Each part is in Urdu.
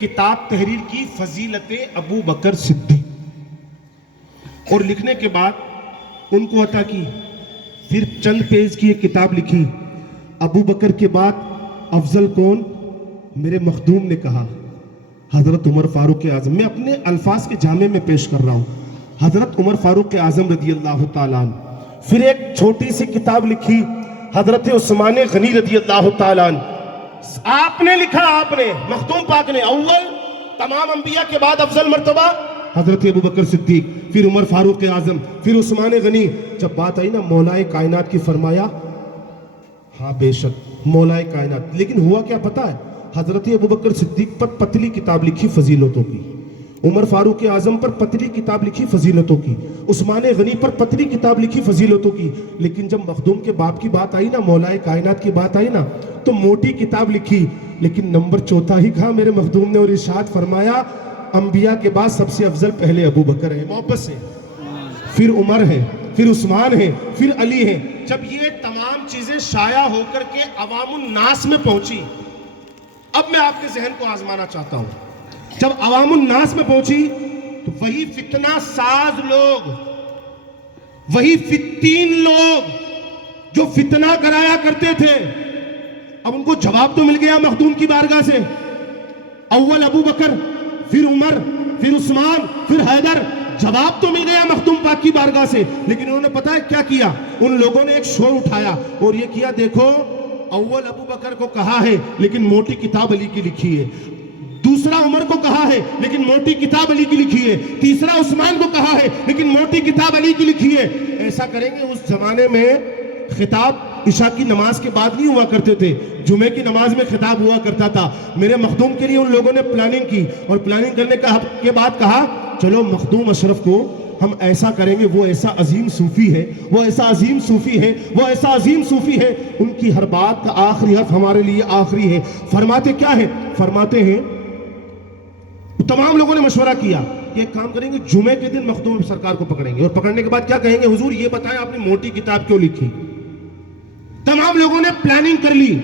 کتاب تحریر کی فضیلت ابو بکر صدیق اور لکھنے کے بعد ان کو عطا کی. پھر چند پیج کی ایک کتاب لکھی. ابو بکر کے بعد افضل کون؟ میرے مخدوم نے کہا حضرت عمر فاروق اعظم. میں اپنے الفاظ کے جامع میں پیش کر رہا ہوں. حضرت عمر فاروق اعظم رضی اللہ تعالیٰ عنہ. پھر ایک چھوٹی سی کتاب لکھی حضرت عثمان غنی رضی اللہ تعالیٰ عنہ. آپ نے لکھا، آپ نے مخدوم پاک نے اول تمام انبیاء کے بعد افضل مرتبہ حضرت ابو بکر صدیق، پھر عمر فاروق اعظم، پھر عثمان غنی. جب بات آئی نا مولا کائنات کی، فرمایا ہاں بے شک مولا کائنات. لیکن ہوا کیا پتا ہے؟ حضرت ابو بکر صدیق پر پتلی کتاب لکھی فضیلتوں کی، عمر فاروق اعظم پر پتلی کتاب لکھی فضیلتوں کی، عثمان غنی پر پتلی کتاب لکھی فضیلتوں کی. لیکن جب مخدوم کے باپ کی بات آئی نا، مولا کائنات کی بات آئی نا، تو موٹی کتاب لکھی. لیکن نمبر چوتھا ہی کہا میرے مخدوم نے اور ارشاد فرمایا انبیاء کے بعد سب سے افضل پہلے ابو بکر ہے، محبت سے، پھر عمر ہے، پھر عثمان ہے، پھر علی ہے. جب یہ تمام چیزیں شائع ہو کر کے عوام الناس میں پہنچی، اب میں آپ کے ذہن کو آزمانا چاہتا ہوں. جب عوام الناس میں پہنچی تو وہی فتنہ ساز لوگ، وہی فتین لوگ جو فتنہ کرایا کرتے تھے، اب ان کو جواب تو مل گیا مخدوم کی بارگاہ سے. اول ابو بکر، پھر عمر، پھر عثمان، پھر حیدر. جواب تو مل گیا مخدوم پاک کی بارگاہ سے. لیکن انہوں نے پتا ہے کیا کیا؟ ان لوگوں نے ایک شور اٹھایا اور یہ کیا، دیکھو اول ابو بکر کو کہا ہے لیکن موٹی کتاب علی کی لکھی ہے، دوسرا عمر کو کہا ہے لیکن موٹی کتاب علی کی لکھی ہے، تیسرا عثمان کو کہا ہے لیکن موٹی کتاب علی کی لکھی ہے. ایسا کریں گے. اس زمانے میں خطاب عشاء کی نماز کے بعد نہیں ہوا کرتے تھے، جمعے کی نماز میں خطاب ہوا کرتا تھا. میرے مخدوم کے لیے ان لوگوں نے پلاننگ کی اور پلاننگ کرنے کے بعد کہا چلو مخدوم اشرف کو ہم ایسا کریں گے، وہ ایسا عظیم صوفی ہے، وہ ایسا عظیم صوفی ہے، وہ ایسا عظیم صوفی ہے، ان کی ہر بات کا آخری حرف ہمارے لیے آخری ہے. فرماتے کیا ہے؟ فرماتے ہیں تمام لوگوں نے مشورہ کیا کہ ایک کام کریں گے، جمعے کے دن مخدوم سرکار کو پکڑیں گے اور پکڑنے کے بعد کیا کہیں گے، حضور یہ بتائیں آپ نے موٹی کتاب کیوں لکھی. تمام لوگوں نے پلاننگ کر لی،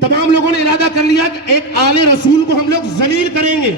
تمام لوگوں نے ارادہ کر لیا کہ ایک آل رسول کو ہم لوگ ذلیل کریں گے،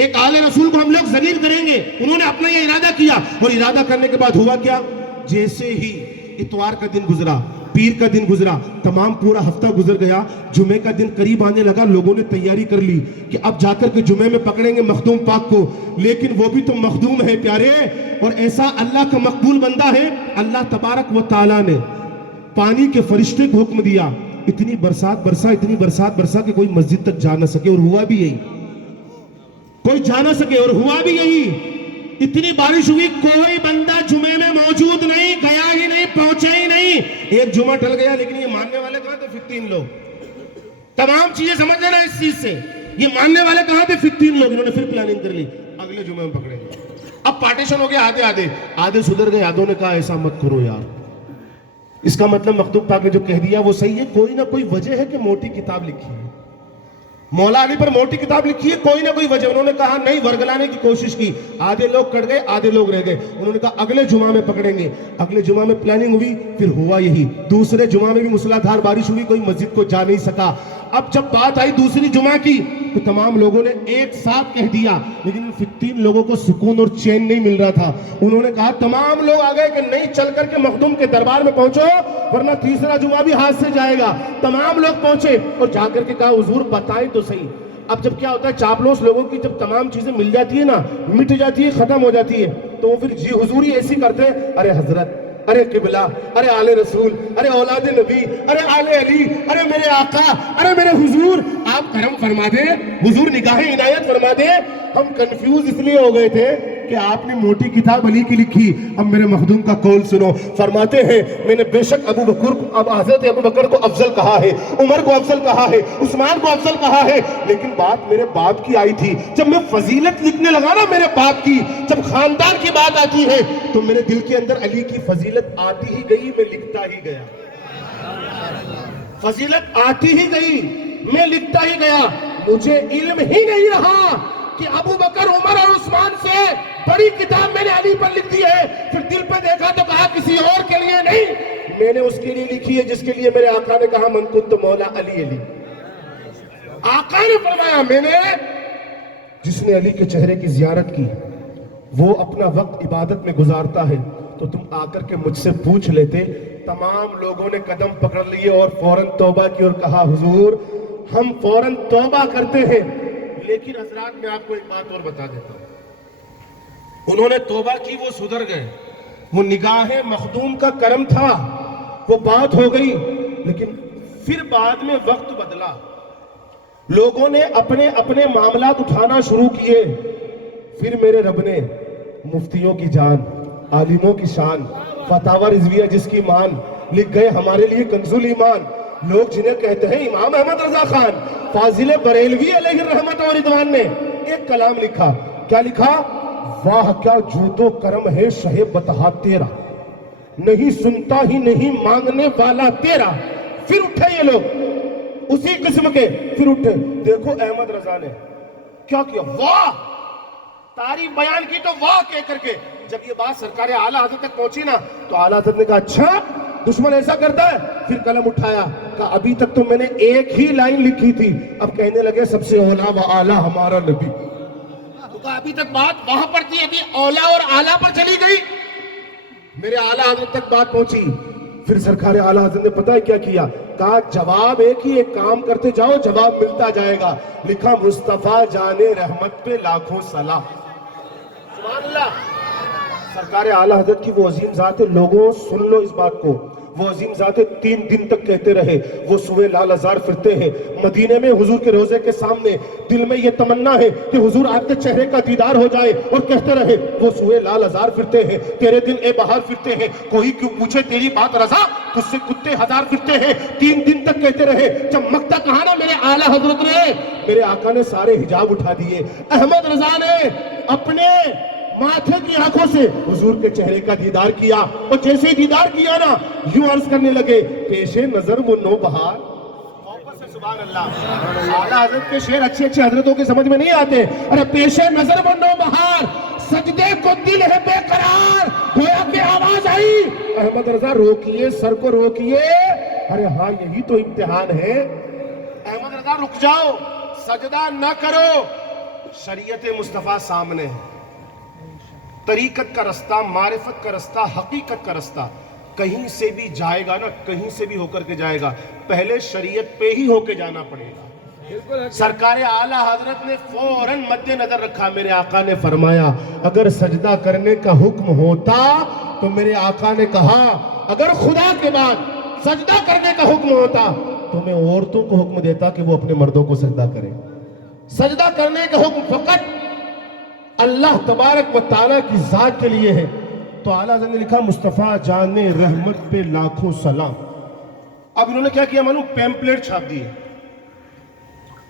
ایک آل رسول کو ہم لوگ ذلیل کریں گے. انہوں نے اپنا یہ ارادہ کیا اور ارادہ کرنے کے بعد ہوا کیا؟ جیسے ہی اتوار کا دن گزرا، پیر کا دن گزرا، تمام پورا ہفتہ گزر گیا، جمعے کا دن قریب آنے لگا، لوگوں نے تیاری کر لی کہ اب جا کر کے جمعے میں پکڑیں گے مخدوم پاک کو. لیکن وہ بھی تو مخدوم ہے پیارے، اور ایسا اللہ کا مقبول بندہ ہے. اللہ تبارک و تعالیٰ نے پانی کے فرشتے کو حکم دیا، اتنی برسات برسا، اتنی برسات برسا کہ کوئی مسجد تک جا نہ سکے، اور ہوا بھی یہی. کوئی جا نہ سکے اور ہوا بھی یہی. اتنی بارش ہوئی، کوئی بندہ جمعے میں موجود نہیں، گیا ہی نہیں، پہنچے ہی نہیں. ایک جمعہ ٹل گیا، لیکن یہ ماننے والے کہاں تھے؟ 15 لوگ. تمام چیزیں سمجھ لینا اس چیز سے، یہ ماننے والے کہاں تھے؟ 15 لوگ. انہوں نے پھر پلاننگ کر لی، اگلے جمعے میں پکڑیں گے. اب پارٹیشن ہو گیا، آدھے سدھر گئے، آدھوں نے کہا ایسا مت کرو یار. اس کا مطلب مخدوم پاک نے جو کہہ دیا وہ صحیح ہے. کوئی نہ کوئی وجہ ہے کہ موٹی کتاب لکھی ہے، مولا علی پر موٹی کتاب لکھی ہے، کوئی نہ کوئی وجہ. انہوں نے کہا نہیں، ورگلانے کی کوشش کی، آدھے لوگ کٹ گئے، آدھے لوگ رہ گئے. انہوں نے کہا اگلے جمعہ میں پکڑیں گے. اگلے جمعہ میں پلاننگ ہوئی، پھر ہوا یہی. دوسرے جمعہ میں بھی موسلادھار بارش ہوئی، کوئی مسجد کو جا نہیں سکا. اب جب بات آئی دوسری جمعہ کی تو تمام لوگوں نے ایک ساتھ کہہ دیا، لیکن 15 لوگوں کو سکون اور چین نہیں مل رہا تھا. انہوں نے کہا تمام لوگ آ گئے کہ نہیں، چل کر کے مخدوم کے دربار میں پہنچو ورنہ تیسرا جمعہ بھی ہاتھ سے جائے گا. تمام لوگ پہنچے اور جا کر کے کہا حضور بتائیں تو صحیح. اب جب کیا ہوتا ہے، چاپلوس لوگوں کی جب تمام چیزیں مل جاتی ہے نا، مٹ جاتی ہے، ختم ہو جاتی ہے، تو وہ پھر جی حضوری ایسی کرتے ہیں، ارے حضرت، ارے قبلہ، ارے آل رسول، ارے اولاد نبی، ارے آل علی، ارے میرے آقا، ارے میرے حضور آپ کرم فرما دیں، حضور نگاہ عنایت فرما دیں. ہم کنفیوز اس لیے ہو گئے تھے کہ آپ نے موٹی کتاب علی کی لکھی. اب میرے مخدوم کا قول سنو. فرماتے ہیں میں نے بے شک حضرت ابو بکر کو افضل کہا ہے، عمر کو افضل کہا ہے، عثمان کو افضل کہا ہے، لیکن بات میرے باپ کی آئی تھی. جب میں فضیلت لکھنے لگا نا میرے باپ کی، جب خاندان کی بات آتی ہے تو میرے دل کے اندر علی کی فضیلت آتی ہی گئی، میں لکھتا ہی گیا. فضیلت آتی ہی گئی، میں لکھتا ہی گیا. مجھے علم ہی نہیں رہا کہ ابو بکر، عمر اور عثمان سے بڑی کتاب میں نے علی پر لکھ دی ہے. پھر دل پہ دیکھا تو کہا کسی اور کے لیے نہیں، میں نے اس کے لیے لکھی ہے جس کے لیے میرے آقا نے کہا من کنت مولا علی علی. آقا نے فرمایا میں نے جس نے علی کے چہرے کی زیارت کی وہ اپنا وقت عبادت میں گزارتا ہے تو تم آ کر کے مجھ سے پوچھ لیتے. تمام لوگوں نے قدم پکڑ لیے اور فوراً توبہ کی اور کہا حضور ہم فوراً توبہ کرتے ہیں. لیکن حضرات میں آپ کو ایک بات اور بتا دیتا ہوں. انہوں نے توبہ کی, وہ سدھر گئے, وہ نگاہ مخدوم کا کرم تھا, وہ بات ہو گئی. لیکن پھر بعد میں وقت بدلا, لوگوں نے اپنے اپنے معاملات اٹھانا شروع کیے. پھر میرے رب نے مفتیوں کی جان, عالموں کی شان, فتاوی رضویہ جس کی مان, لکھ گئے ہمارے لیے کنز الایمان. لوگ جنہیں کہتے ہیں امام احمد رضا خان فاضل بریلوی علیہ الرحمت و رضوان نے ایک کلام لکھا. کیا لکھا؟ واہ کیا جود و کرم ہے شہ بتہا تیرا, نہیں سنتا ہی نہیں مانگنے والا تیرا. پھر اٹھے یہ لوگ اسی قسم کے, پھر اٹھے. دیکھو احمد رضا نے کیا کیا, واہ تعریف بیان کی تو واہ کہہ کر کے. جب یہ بات سرکار اعلیٰ حضرت تک پہنچی نا تو اعلیٰ حضرت نے کہا اچھا دشمن ایسا کرتا ہے. پھر قلم اٹھایا, کہا ابھی تک تو میں نے ایک ہی لائن لکھی تھی, اب کہنے لگے سب سے اولا و اعلیٰ ہمارا نبی. تو کہا ابھی تک بات وہاں پر تھی, ابھی اولا اور اعلیٰ پر چلی گئی. میرے اعلیٰ حضرت تک بات پہنچی. پھر سرکار اعلیٰ حضرت نے پتہ ہے کیا کیا؟ کہا جواب ایک ہی, ایک کام کرتے جاؤ جواب ملتا جائے گا. لکھا مصطفیٰ جان رحمت پہ لاکھوں سلام. سبحان اللہ. سرکار اعلیٰ حضرت کی وہ عظیم ذات ہے, لوگوں سن لو اس بات کو, وہ عظیم ذات 3 دن تک کہتے رہے. وہ سوئے لال ازار پھرتے ہیں مدینے میں حضور کے روضے کے سامنے, دل میں یہ تمنا ہے کہ حضور آپ کے چہرے کا دیدار ہو جائے, اور کہتے رہے وہ سوئے لال ازار پھرتے ہیں, تیرے دل اے بہار پھرتے ہیں, کوئی کیوں پوچھے تیری بات رضا, تجھ سے کتے ہزار پھرتے ہیں. 3 دن تک کہتے رہے. جب مکہ کہا نا میرے اعلیٰ حضرت نے, میرے آقا نے سارے حجاب اٹھا دیے. احمد رضا نے اپنے ماتھے کی آنکھوں سے حضور کے چہرے کا دیدار کیا, اور جیسے ہی دیدار کیا نا یوں عرض کرنے لگے پیش نظر وہ نو بہار. سبحان اللہ. اعلیٰ حضرت کے شعر اچھے اچھے حضرتوں کے سمجھ میں نہیں آتے. ارے پیش نظر وہ نو بہار, سجدے کو دل ہے بے قرار, گویا کہ آواز آئی احمد رضا روکیے, سر کو روکیے. ارے ہاں یہی تو امتحان ہے. احمد رضا رک جاؤ, سجدہ نہ کرو, شریعت مصطفیٰ سامنے ہے. طریقت کا رستہ, معرفت کا رستہ, حقیقت کا رستہ کہیں سے بھی جائے گا نا, کہیں سے بھی ہو کر کے جائے گا, پہلے شریعت پہ ہی ہو کے جانا پڑے گا. سرکار اعلیٰ حضرت نے فوراً مد نظر رکھا. میرے آقا نے فرمایا اگر سجدہ کرنے کا حکم ہوتا تو میرے آقا نے کہا اگر خدا کے بعد سجدہ کرنے کا حکم ہوتا تو میں عورتوں کو حکم دیتا کہ وہ اپنے مردوں کو سجدہ کریں. سجدہ کرنے کا حکم فقط اللہ تبارک و تعالیٰ کی ذات کے لیے ہے. تو اعلیٰ حضرت نے لکھا مصطفیٰ جان رحمت پہ لاکھوں سلام. اب انہوں نے کیا کیا معلوم؟ پیمپلیٹ چھاپ دیے,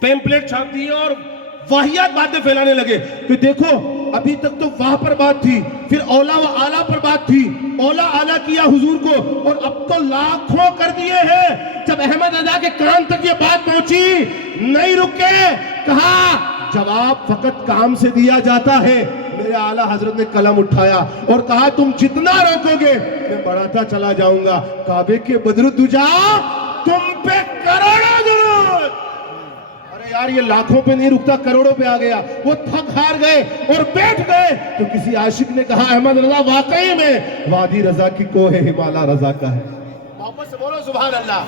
پیمپلیٹ چھاپ دیے اور واہیات باتیں پھیلانے لگے کہ دیکھو ابھی تک تو واہ پر بات تھی, پھر اولا و اعلیٰ پر بات تھی, اولا اعلیٰ کیا حضور کو, اور اب تو لاکھوں کر دیے ہیں. جب احمد رضا کے کان تک یہ بات پہنچی نہیں رکے, کہا جواب فقط کام سے دیا جاتا ہے. میرے اعلیٰ حضرت نے قلم اٹھایا اور کہا تم جتنا روکو گے میں بڑھاتا چلا جاؤں گا. کعبے کے بدر الدجا تم پہ کروڑوں درود. ارے یار یہ لاکھوں پہ نہیں رکتا, کروڑوں پہ آ گیا. وہ تھک ہار گئے اور بیٹھ گئے. تو کسی عاشق نے کہا احمد رضا واقعی میں وادی رضا کی کوہ ہمالا رضا کا ہے. محبت سے بولو سبحان اللہ.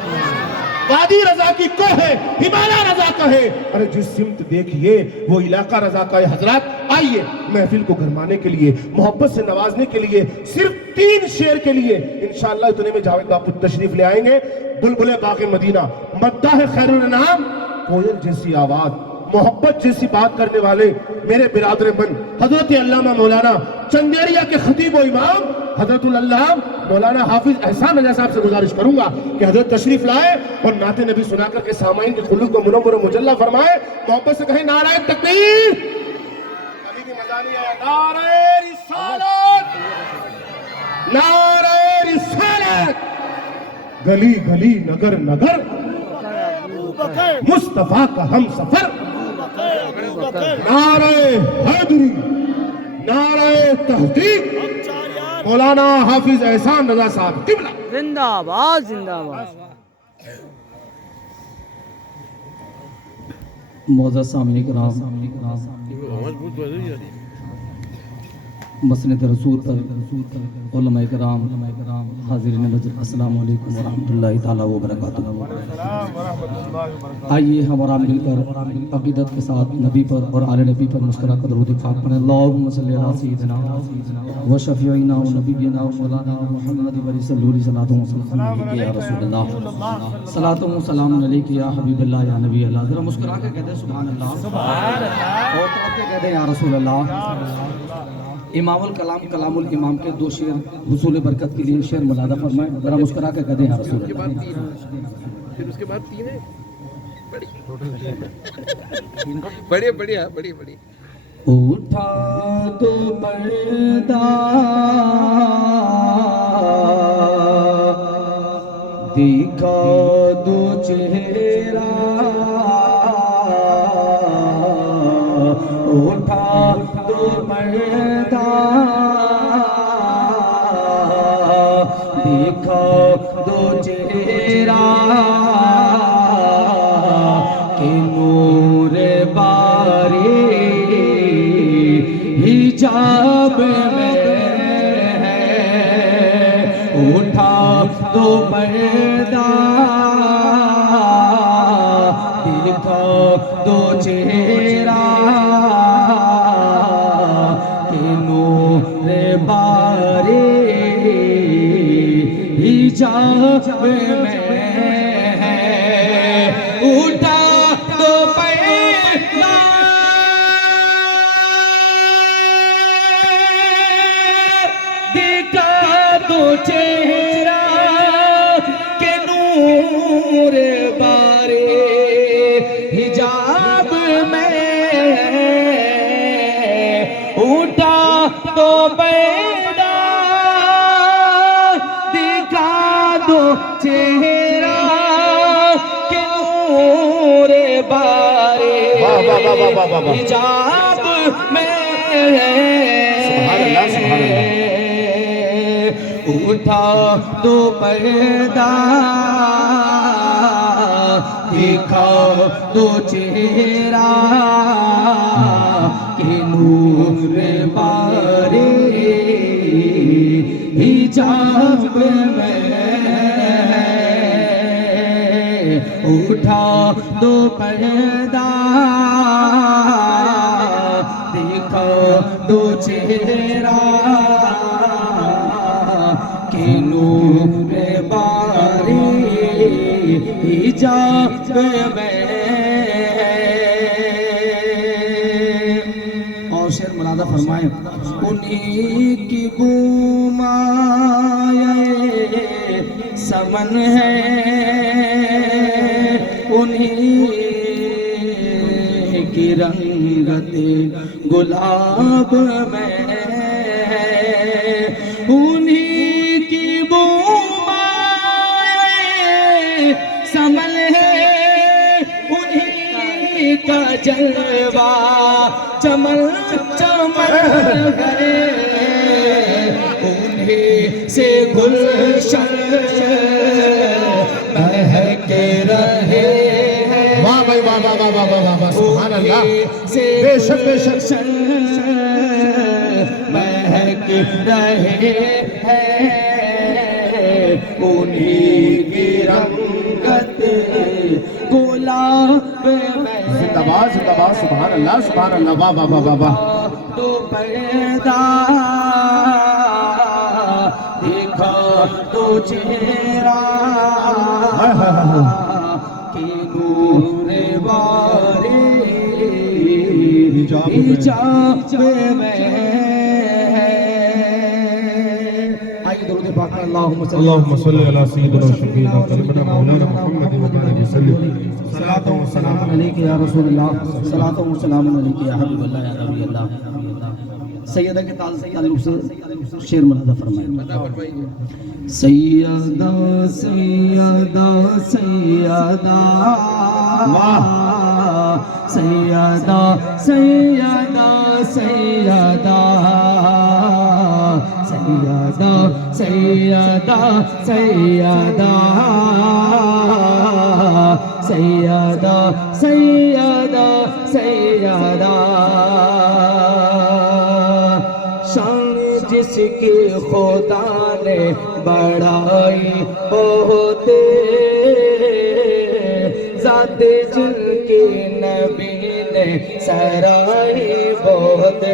وادی رضا کی کوہ ہے, ہمالا رضا کا ہے. ارے جس سمت دیکھئے وہ علاقہ رضا کا ہے. حضرات آئیے محفل کو گرمانے کے لیے, محبت سے نوازنے کے لیے, صرف 3 شعر کے لیے انشاءاللہ اتنے میں جاوید باپو تشریف لے آئیں گے. بلبل باغ مدینہ, مداح خیر الانام, کوئل جیسی آواز, محبت جیسی بات کرنے والے میرے برادر من حضرت علامہ مولانا چندیریا کے خطیب و امام حضرت اللہ مولانا حافظ احسان رضا صاحب سے گزارش کروں گا کہ حضرت تشریف لائے اور نعت نبی سنا کر کے سامعین کے قلوب کو منور و مجلہ فرمائے. محبت سے کہیں نعرہ تکبیر. کبھی بھی مزہ نہیں آیا. نعرہ رسالت, نعرہ رسالت, گلی گلی نگر نگر مصطفیٰ کا ہم سفر. نعرہ حیدری, نعرہ تحقیق, مولانا حافظ احسان رضا صاحب قبلہ. زندہ آباد, زندہ آباد. معزز سامعین کرام، مسند رسول پر علماء کرام، حاضرین نظر، السلام علیکم ورحمۃ اللہ تعالیٰ وبرکاتہ۔ آئیے ہمارا مل کر عقیدت کے ساتھ نبی پر اور آل نبی پر مشترکہ درود پاک پڑھیں۔ اللہم صلی علی سیدنا و شفیعنا و نبینا و مولانا محمد و صلی اللہ علیہ وسلم یا رسول اللہ، صلاۃ و سلام علیک یا حبیب اللہ یا نبی اللہ۔ ذرا مسکرا کے کہتے ہیں سبحان اللہ، اور طرف کے کہتے ہیں یا رسول اللہ۔ امام الکلام کلام الامام کے دو شعر حصول برکت کے لیے شعر ملادہ فرمائیں، ذرا مسکرا کے کہتے ہیں یا رسول اللہ۔ پھر اس کے بعد تین ہے، بڑھیا بڑھیا بڑی بڑی۔ اٹھا تو پردہ دکھا دو چہرہ، اٹھا تو پردہ دکھا دو چہرہ، کہ نور باری حجاب میں ہے، اٹھا تو پردہ دکھا دو چہرہ، کہ نور باری حجاب میں ہے، اٹھا تو پردہ دکھا دو چہرہ، کہ نور بارے حجاب میں ہے، اٹھا تو پردہ دکھا دو چہرہ، کہ نور بارے حجاب میں ہے، اٹھا تو پردہ دکھا دو چہرہ، کہ نور بارے حجاب میں ہے، اٹھا تو پردہ دکھا دو چہرہ، کہ نور باری حجاب میں ہے۔ اور شعر ملادہ فرمائیں، انہی کی بو مایہ سمن ہے، انہی کی رنگت گلاب میں ہے، انہی کی بو مایہ سمن ہے، انہی کا جلوہ چمن چمن ہے، انہی سے گلشن مہک رہے ہیں، واہ بھائی واہ واہ واہ واہ واہ، سبحان اللہ، بے شک بے شک، مہک رہے ہیں، انہی کی رنگت گلاب میں، زندہ باد زندہ باد، سبحان اللہ سبحان اللہ، واہ واہ واہ واہ واہ۔ تو پردہ دکھا تو چہرہ، کہ نور بارے حجاب میں ہے۔ آئیے درود پاک اللہم صلی علی سیدنا و شفیعنا و طالبنا مولانا محمد و بارک وسلم۔ صلاۃ و سلام علیک یا رسول اللہ، صلاۃ و سلام علیک یا حبیب اللہ یا نبی اللہ۔ سیدہ کے تعلق سے شعر ملادہ فرمائیں، سیدہ سیدہ سیدہ سیدہ سیدہ سیدہ سیدہ سیدہ سیدہ سیدہ سیدہ سیدہ شان جس کی خدا نے بڑھائی بہت ذات جن کی نبی نے سرائی بہت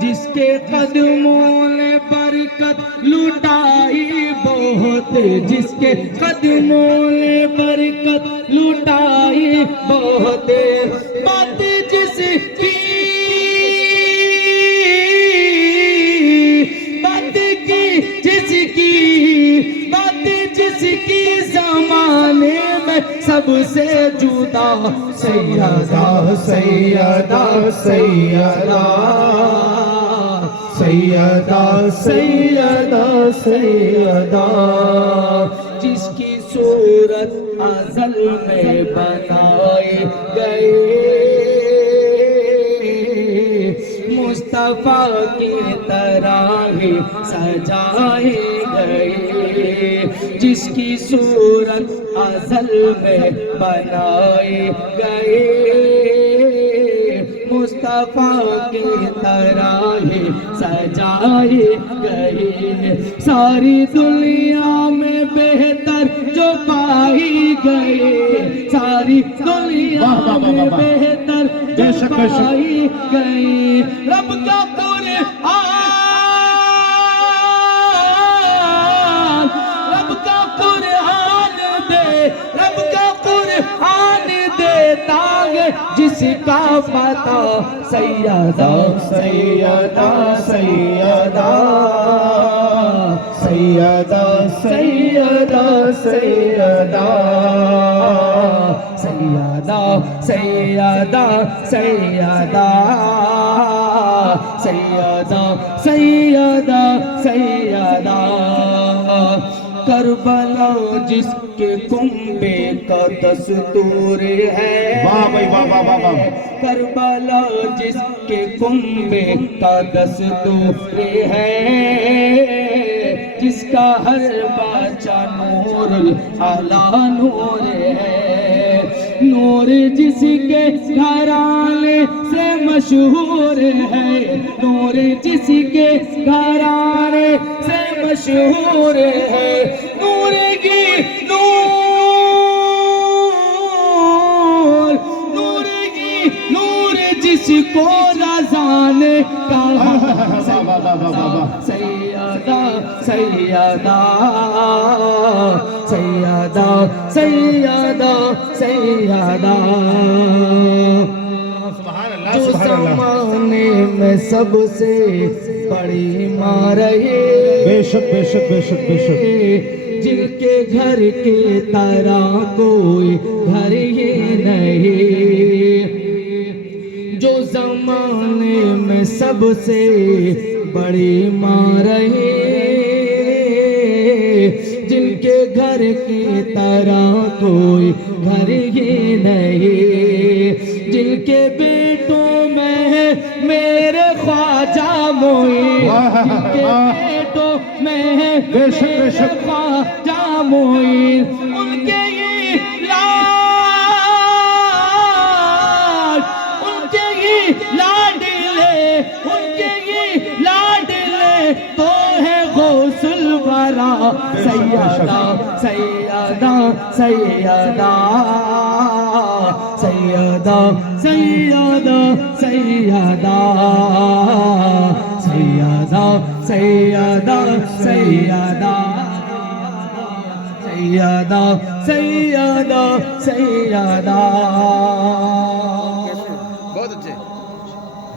جس کے قدموں نے برکت لٹائی بہت جس کے قدموں نے برکت لٹائی بہت بات جس کی زمانے میں سب سے جدا سیدہ سیدہ سیدہ سیدہ سیدہ سیدہ جس کی صورت ازل میں بنائی گئی مصطفیٰ کی طرح ہی سجائی گئی جس کی صورت ازل میں بنائی گئی مصطفیٰ کی طرح ہی سجائی گئی ساری دنیا میں بہتر جو پائی گئی ساری دنیا میں بہتر جو پائی گئی رب کا جس کا پتہ سیدہ سیدہ سیدہ سیدہ سیدہ سیدہ سیدہ سیدہ سیدہ سیدہ سیدہ سیدہ کربلا جس کے کنبے کا دستور ہے کربلا جس کے کنبے کا دستور ہے جس کا ہر بچہ نور اعلیٰ نور ہے نور جس کے گھرانے سے مشہور ہے نور جس کے گھرانے سے مشہور ہے نور کی نور جس کو رضا نے کہا سیدہ سیدہ سیدہ سیدہ سیدہ جو زمانے میں سب سے بڑی ماں رہی بے شک بے شک بے شک بے شک جن کے گھر کی طرح کوئی گھر ہی نہیں جو زمانے میں سب سے بڑی ماں رہی جن کے گھر کی طرح کوئی گھر ہی نہیں جن کے بیٹوں میں میرے خواجہ معین جن کے بیٹوں میں میرے خواجہ معین ان کے یہ لاڈلے تو ہے غوث الورا سیدہ سیدہ سیدہ سیدہ سیدہ سیدہ سیدہ سیدہ سیدہ سیدہ سیدہ سیدہ